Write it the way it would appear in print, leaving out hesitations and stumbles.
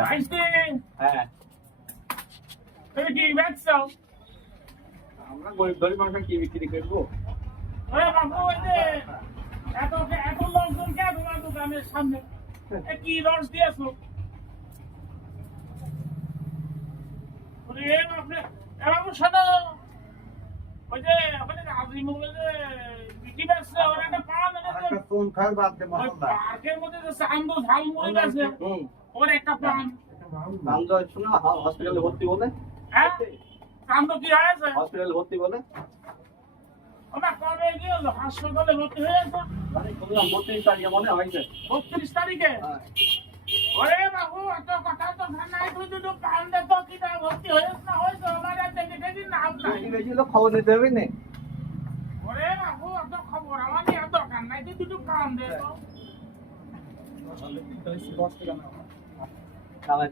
আইসে হ্যাঁ তুমি কি বেচছো? আমরা গরিব মানুষ কি বিক্রি করবো? ওরে বাবু ওই যে এত লোকজন কে তোমার দোকানের সামনে কি রস দিয়েছো? ওরে বাবু শোনো, ওই যে ওখানে আজিমুল যে বিক্রি বেচছে ওর একটা পান এনেছে কোন খাই বাদ দে ওই মশলা পার্কের মধ্যে যে চান্দু ঝালমুড়ি বেচছে ওর একটা পান। চান্দু শোনো হসপিটালে ভর্তি বলে, হ্যাঁ চান্দু কি হয়েছে? হসপিটালে ভর্তি বলে ওটা কবে গিয়েছিল? হাসপাতালে ভর্তি হয়েছে মানে শুনলাম 32 তারিখে মনে হয়েছে। 32 তারিখে। হ্যাঁ ওরে বাবু এত কথা তো নাই, তুই দুটো কান দে তো কি ভর্তি হয়েছে না হয়েছে আমার দেখে দেখি না আপনার। বেশি বেশি তো খবর নিতে হবে না। ওরে বাবু এত খবর আমার নিয়ে দরকার নাই, তুই দুটো কান দে তো। তাহলে